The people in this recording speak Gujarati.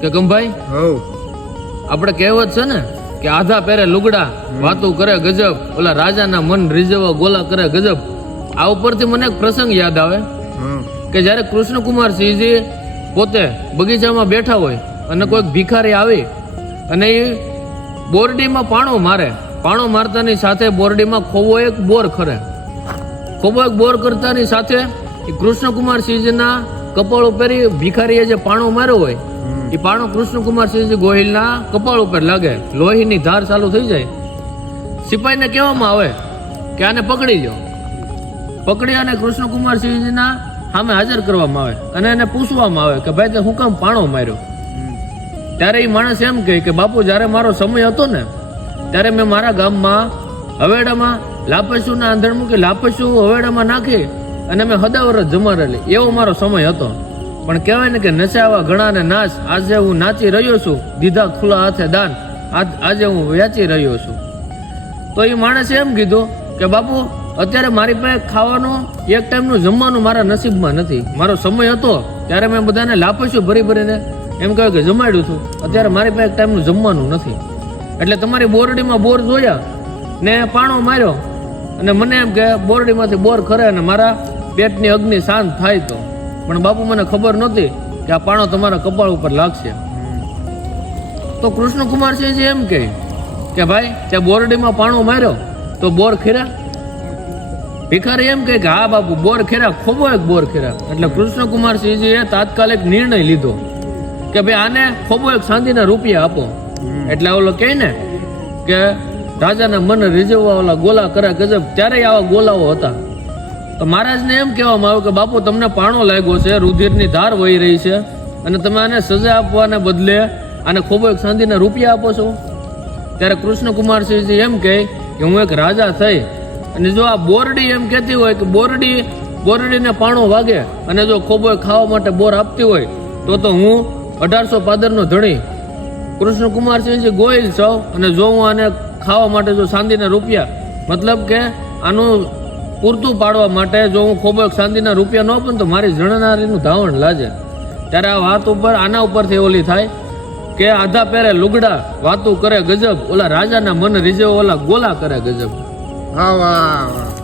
કે હવ. આપણે કહેવત છે ને કે આધા પહેરે લુગડા વાતો કરે ગજબ ઓલા રાજાના મન રીઝવવા ગોલા કરે ગજબ. આ ઉપરથી મને એક પ્રસંગ યાદ આવે કે જ્યારે કૃષ્ણકુમાર સિંહજી પોતે બગીચામાં બેઠા હોય અને કોઈક ભિખારી આવી અને એ બોરડીમાં પાણો મારે પાણો મારતાની સાથે બોરડીમાં ખોવો એક બોર ખરે. ખોવો એક બોર કરતાની સાથે કૃષ્ણકુમાર સિંહજીના કપાળ ઉપર ભિખારીએ જે પાણો માર્યો હોય એ પાણો કૃષ્ણકુમાર સિંહજી ગોહિલના કપાળ ઉપર લાગે. લોહીની ધાર ચાલુ થઈ જાય. સિપાહીને કહેવામાં આવે કે આને પકડી લો પકડી અને કૃષ્ણકુમાર સિંહજીના સામે હાજર કરવામાં આવે. અને એને પૂછવામાં આવે કે ભાઈ તે હું કામ પાણો માર્યો? ત્યારે એ માણસ એમ કહે કે બાપુ, જ્યારે મારો સમય હતો ને, ત્યારે મેં મારા ગામમાં હવેડામાં લાપસુના આંધણ મૂકી લાપસ્યુ હવેડામાં નાખી અને મેં હદાવરત જમારેલી એવો મારો સમય હતો. પણ કહેવાય ને કે નચાવા ઘણાને નાશ. આજે હું નાચી રહ્યો છું. દીધા ખુલ્લા હાથે દાન. આજે હું વ્યાચી રહ્યો છું. તો એ માણસે એમ કીધું કે, બાપુ, અત્યારે મારી પાસે ખાવાનું, એક ટાઈમનું જમવાનું મારા નસીબમાં નથી. મારો સમય હતો. ત્યારે મેં બધાને લાપસ્યું ભરી ભરીને એમ કહ્યું કે, જમાડ્યું છું. અત્યારે મારી પાસે એક ટાઈમનું જમવાનું નથી. એટલે તમારી બોરડીમાં બોર જોયા ને પાણો માર્યો. અને મને એમ કે, બોરડીમાંથી બોર ખરે અને મારા પેટની અગ્નિ શાંત થાય તો. પણ બાપુ મને ખબર નહોતી કે આ પાણો તમારા કપાળ ઉપર લાગશે. તો કૃષ્ણકુમારસિંહજી એમ કહે કે ભાઈ ત્યાં બોરડીમાં પાણો માર્યો તો બોર ખેરા. ભિખારી એમ કહે કે હા બાપુ બોર ખેરા ખોબો એક બોર ખેરા. એટલે કૃષ્ણકુમારસિંહજીએ તાત્કાલિક નિર્ણય લીધો કે ભાઈ આને ખોબો એક શાંતિના રૂપિયા આપો. એટલે ઓલો કહે ને કે રાજાના મન રીઝવવા ઓલા ગોલા કરે ગજબ ત્યારે આવા ગોલાઓ હતા. તો મહારાજને એમ કહેવામાં આવ્યું કે, બાપુ, તમને પાણો લાગ્યો છે, રુધિરની ધાર વહી રહી છે અને તમે આને સજા આપવાને બદલે આને ખૂબ એક ચાંદીના રૂપિયા આપો છો. ત્યારે કૃષ્ણકુમારસિંહજી એમ કહે કે, હું એક રાજા થઈ અને જો આ બોરડી એમ કહેતી હોય કે, બોરડી, બોરડીને પાણો વાગે અને જો ખોબો ખાવા માટે બોર આપતી હોય, તો તો હું અઢારસો પાદરનો ધણી. કૃષ્ણકુમારસિંહજી ગોયલ છો અને જો હું આને ખાવા માટે જો ચાંદીના રૂપિયા, મતલબ કે આનું પૂરતું પાડવા માટે જો હું ખૂબ શાંતિના રૂપિયા ન આપું તો મારી જણનારીનું ધાવણ લાજે. ત્યારે આ વાત ઉપર, આના ઉપરથી ઓલી થાય કે આધા પહેરે લુગડા વાતું કરે ગજબ, ઓલા રાજાના મન રીઝે, ઓલા ગોલા કરે ગજબ. હા વાહ.